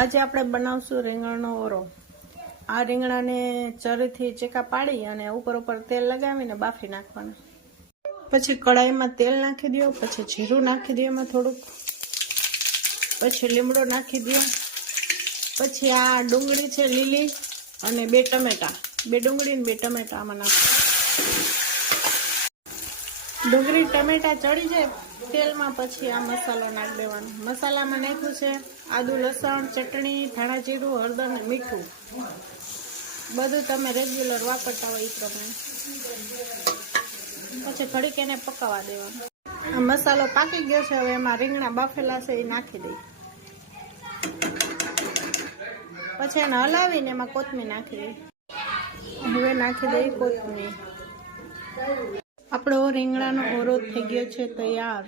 આજે આપણે બનાવશું રીંગણનો ઓરો। આ રીંગણાને ચરીથી ચેકા પાડી અને ઉપર તેલ લગાવીને બાફી નાખવાના। પછી કડાઈમાં તેલ નાખી દો, પછી જીરું નાખી દો એમાં થોડુંક, પછી લીમડો નાખી દો, પછી આ ડુંગળી છે લીલી અને 2 ટમેટા, 2 ડુંગળી ને 2 ટમેટા આમાં નાખો। ડુંગળી ટમેટા ચડી જાય તેલમાં પછી આ મસાલો નાખી દેવાનો। મસાલામાં નાખ્યું છે આદુ લસણ ચટણી ધાણા જીરું હળદર ને મીઠું, બધું તમે રેગ્યુલર વાપરતા હોય એ પ્રમાણે। પછી ઘડીક એને પકાવવા દેવાનો। આ મસાલો પાકી ગયો છે, હવે એમાં રીંગણા બાફેલા છે એ નાખી દઈ, પછી એને હલાવીને એમાં કોથમીર નાખી દઈ। હવે નાખી દઈ કોથમીર। આપણો રીંગણાનો ઓરો થઈ ગયો છે તૈયાર।